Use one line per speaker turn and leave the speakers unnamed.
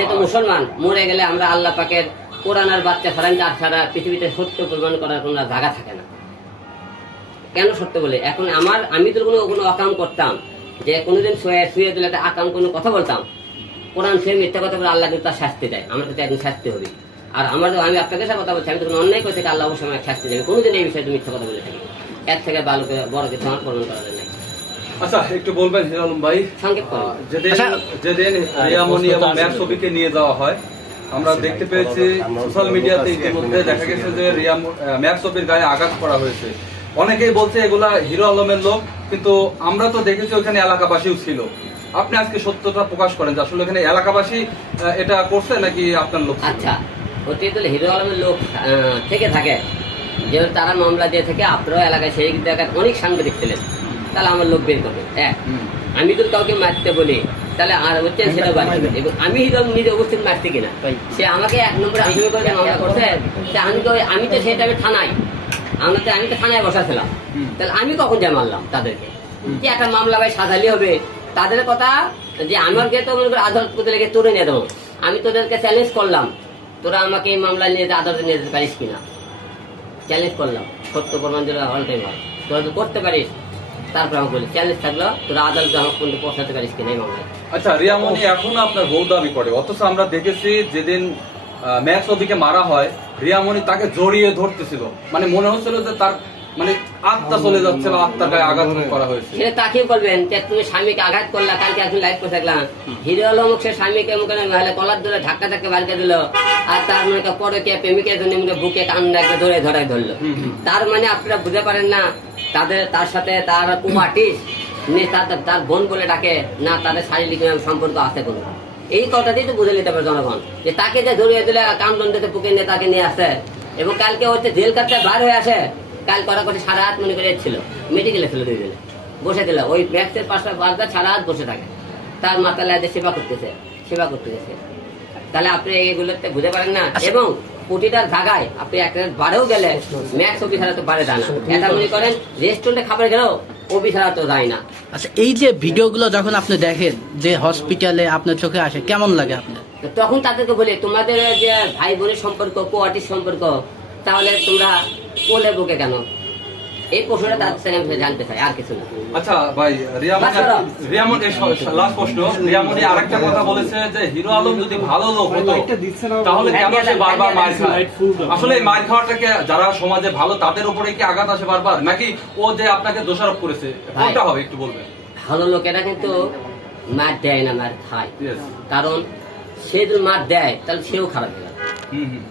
যেহেতু মুসলমান, মরে গেলে আমরা আল্লাহ পাকের কোরআনার বাচ্চা ছাড়া তার ছাড়া পৃথিবীতে সত্য প্রমাণ করার কোনো জায়গা থাকে না। কেন সত্য বলে? এখন আমার, আমি তো কোনো কোনো অকাম করতাম যে কোনোদিন শুয়ে শুয়ে দিলে একটা আকাম কোনো কথা বলতাম। কোরআন শুয়ে মিথ্যা কথা বলে আল্লাহ কিন্তু তার শাস্তি দেয়। আমার তো একদিন শাস্তি হবে। আর আমার আমি আপনাকে সাথে কথা বলছি, আমি তো কোনো অন্যায় করতে আল্লাহ অবশ্যই আমাকে শাস্তি দেবে। কোনোদিন এই বিষয়ে মিথ্যা কথা বলে থাকি এক থেকে ভালো বড় কিছু আমার প্রমাণ করা যায়
আচ্ছা একটু বলবেন হিরো আলম ভাই যেদিন
আচ্ছা।
যেদিন রিয়ামণি এবং ছবিকে নিয়ে যাওয়া হয় আমরা দেখতে পেয়েছি সোশ্যাল মিডিয়াতে ইতিমধ্যে দেখা গেছে যে রিয়াম ছবির গায়ে আঘাত করা হয়েছে। অনেকেই বলছে এগুলা হিরো আলমের লোক কিন্তু আমরা তো দেখেছি ওখানে এলাকাবাসীও ছিল। আপনি আজকে সত্যতা প্রকাশ করেন যে আসলে ওখানে এলাকাবাসী আহ, এটা করছে নাকি আপনার লোক?
আচ্ছা ওটি তো হিরো আলমের লোক আহ, থেকে থাকে। যেহেতু তারা মামলা দিয়ে থেকে আপনারাও এলাকায় সেই জায়গায় অনেক সাংবাদিক ছিলেন। তাহলে আমার লোক বের করবে। এক আমি যদি কাউকে মারতে বলি তাহলে আর হচ্ছে সেটা দিবে। এবং আমি হিরো নিজে উপস্থিত মারছি কিনা? সে আমাকে এক নম্বরে আসামি করে মামলা করছে। সে আমি তো আমি তো সেই টাইমে থানায়। আমরা তো আমি তো থানায় বসাছিলাম। তাহলে আমি কখন যা মারলাম তাদেরকে? যে একটা মামলা ভাই সাজালি হবে। তাদের কথা যে আমাকে তো মনে করো আদালত করতে লেগে তুলে নিয়ে দেবো আমি তোদেরকে চ্যালেঞ্জ করলাম। তোরা আমাকে এই মামলা নিয়ে আদালতে নিয়ে যেতে পারিস কিনা? চ্যালেঞ্জ করলাম। সত্য প্রমাণ যেটা অল টাইম হয় তোরা তো করতে পারিস। তারপর আমাকে বলি চ্যালেঞ্জ থাকল তোরা আদালতে আমাকে পর্যন্ত পৌঁছাতে পারিস কিনা এই
আচ্ছা রিয়ামণি এখনও আপনার বউ দাবি করে। অথচ আমরা দেখেছি যেদিন ম্যাচ ওদিকে মারা হয় রিয়ামণি তাকে জড়িয়ে ধরতেছিল। মানে মনে হচ্ছিল যে তার মানে আত্মা চলে যাচ্ছে বা আত্মার গায়ে আঘাত করা হয়েছে।
সেটা তাকে বলবেন? যে তুমি স্বামীকে আঘাত করলা কালকে একদিন লাইভ করে থাকলাম হিরো আলম সে স্বামীকে মুখে মহিলা কলার ধরে ধাক্কা ধাক্কা বাড়িতে দিল। আর তার মনে পরকে প্রেমিকের জন্য মুখে বুকে কান্দাকে ধরে ধরে ধরলো। তার মানে আপনারা বুঝতে পারেন না তাদের তার সাথে তার কুমাটিস তার তার বোন বলে ডাকে না তাদের শারীরিক সম্পর্ক আছে কোনো। এই কথাটাই তো বুঝে নিতে পারে জনগণ যে তাকে যে ধরিয়ে দিলে কামদণ্ডতে বুকে নিয়ে তাকে নিয়ে আসে। এবং কালকে হচ্ছে জেল কাটতে বার হয়ে আসে। কাল করা করে সারা রাত মনে করে ছিল মেডিকেলে ছিল দুই দিনে। বসে দিল। ওই ম্যাক্সের পাশটা বারবার সারা রাত বসে থাকে। তার মাথা লাইতে সেবা করতেছে সেবা করতেছে। তাহলে আপনি এগুলোতে বুঝতে পারেন না? এবং প্রতিটা জায়গায় আপনি একটা বারেও গেলে ম্যাক্স অফিস ছাড়া তো বারে যায় না। এটা মনে করেন রেস্টুরেন্টে খাবার গেলেও অফিস তো যায় না।
আচ্ছা এই যে ভিডিওগুলো যখন আপনি দেখেন যে হসপিটালে আপনার চোখে আসে কেমন লাগে আপনার?
তখন তাদেরকে বলি তোমাদের যে ভাই বোনের সম্পর্ক কোয়াটির সম্পর্ক তাহলে তোমরা কোলে বুকে কেন? এই প্রশ্নটা থেকে আমি জানতে চাই আর কিছু না।
আচ্ছা ভাই
করো।
রিয়ামণি লাস্ট প্রশ্ন। আরেকটা কথা বলেছে যে হিরো আলম যদি ভালো লোক হতো তাহলে কেন সে বারবার মার খায়? আসলে এই মার খাওয়াটাকে যারা সমাজে ভালো তাদের উপরে কি আঘাত আসে বারবার? নাকি ও যে আপনাকে দোষারোপ করেছে কোনটা হবে একটু বলবেন?
ভালো লোকেরা কিন্তু মার দেয় না মার খায়। কারণ সে যদি মার দেয় তাহলে সেও খারাপ হয়ে যাবে।
হুম হুম।